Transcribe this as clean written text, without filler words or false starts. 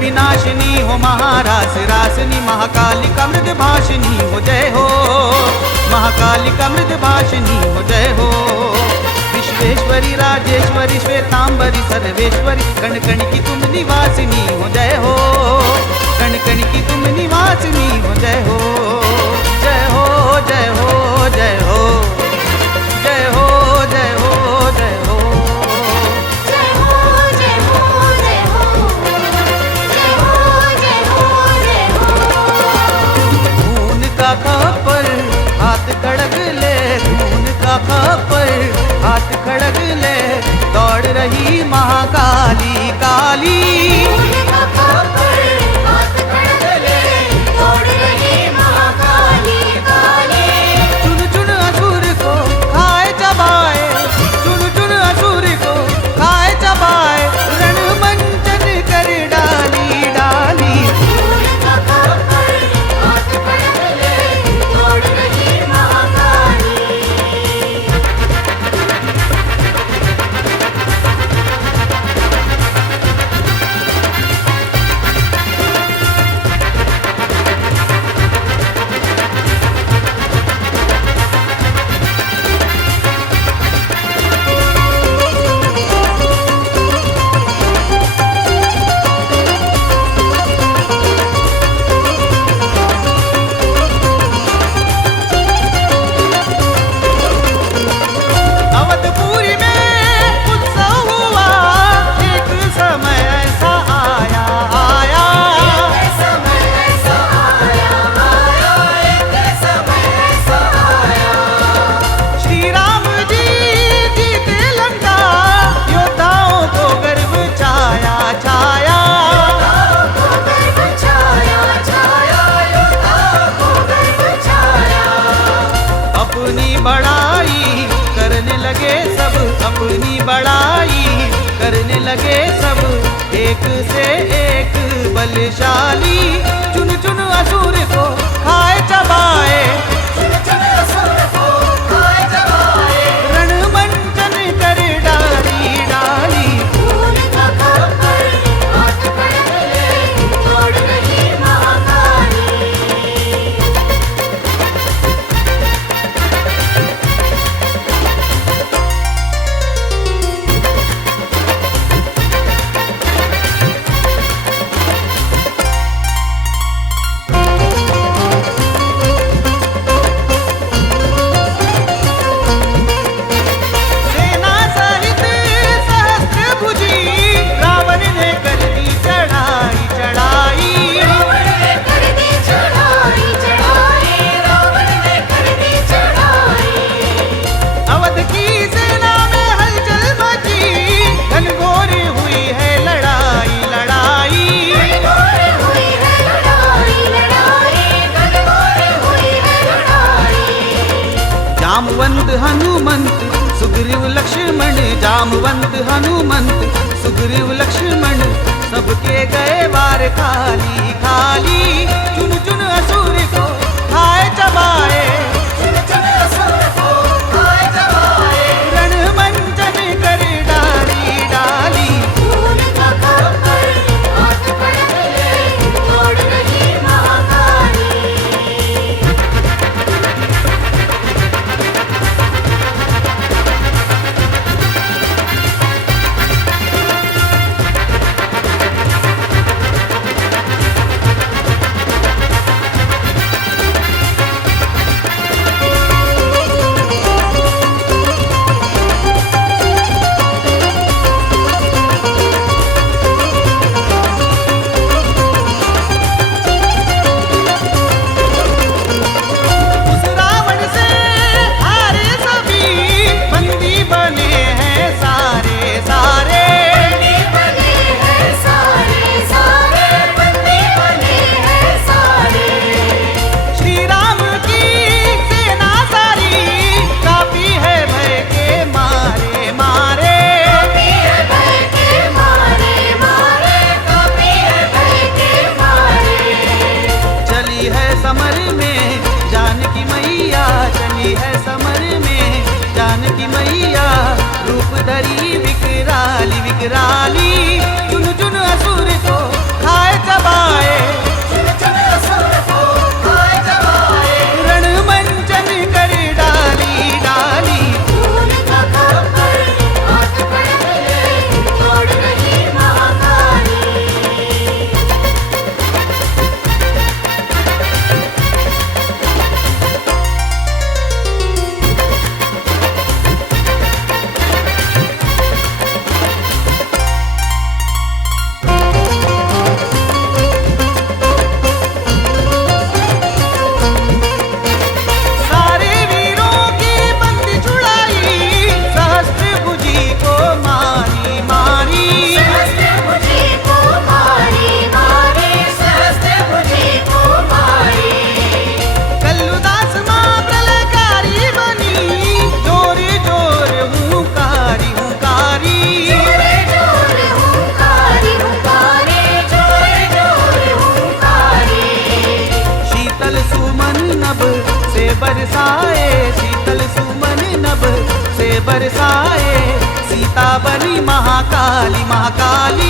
विनाशिनी हो महारास रासनी महाकालिका मृद भाषिनी हो जय हो। महाकालिका मृद भाषिनी हो जय हो। विश्वेश्वरी राजेश्वरी श्वेतांबरी सर्वेश्वरी कण कण की तुम निवासिनी हो जय हो। कण कण की तुम निवासिनी हो जय हो। जय हो जय हो जय हो जय हो जय हो जय हो। पर हाथ खड़ग ले खून का पर हाथ खड़ग ले दौड़ रही महाकाली काली। चुन चुन असुर को खाए चबाए चुन चुन असुर को खाए चबाए रण मंचन कर डाली डाली। अपनी बड़ाई करने लगे सब अपनी बड़ाई करने लगे सब एक से एक बलशाली। चुन चुन असुर को खाए चबाए रण मंचन कर डाली डाली। जामवंत हनुमंत सुग्रीव लक्ष्मण जामवंत हनुमंत सुग्रीव लक्ष्मण सबके गए बार खाली खाली। चुन चुन असुर को खाए चबाए रण मंचन कर डाली डाली। बरसाए, शीतल सुमन नभ से बरसाए। सीता बनी महाकाली, महाकाली